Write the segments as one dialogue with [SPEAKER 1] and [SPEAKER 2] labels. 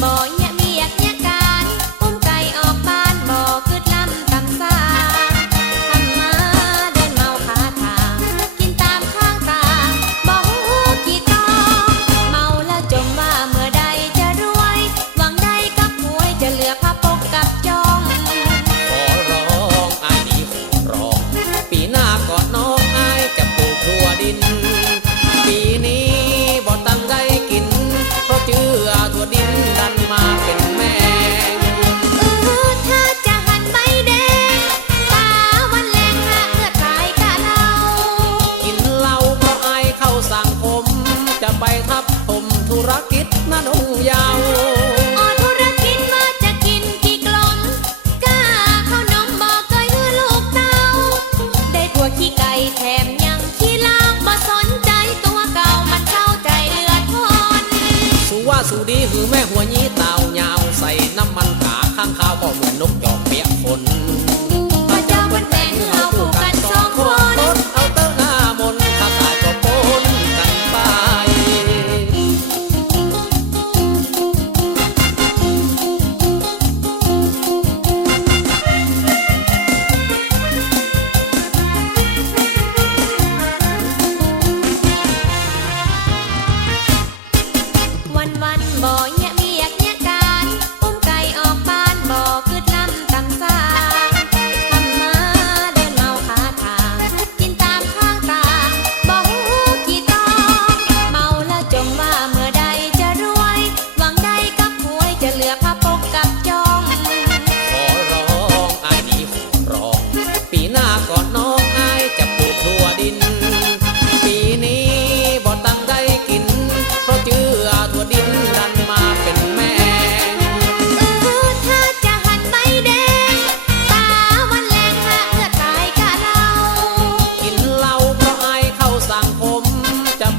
[SPEAKER 1] mỗi สูดีคือ
[SPEAKER 2] แม่หัวนี้
[SPEAKER 1] เต่ายา
[SPEAKER 2] วใส่น้ำมันกาข้างข้าวก็เหมือ
[SPEAKER 1] นนกจอ
[SPEAKER 2] ก
[SPEAKER 1] วั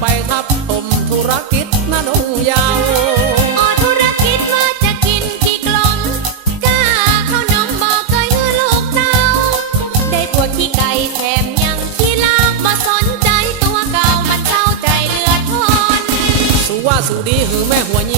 [SPEAKER 1] ไปทับถมธุรกิจนะนุ่งยาว
[SPEAKER 2] ออธุรกิจว่าจะกินกี่กลมกล้าเข้านมบอกเคยฮือลูกเต้า ได้ปวดขี้ไก่แถมยังขี้ลากมาสนใจตัวเก่ามันเศร้าใจเลือดทน
[SPEAKER 1] สู้ว่าสู้ดีหือแม่หัวยี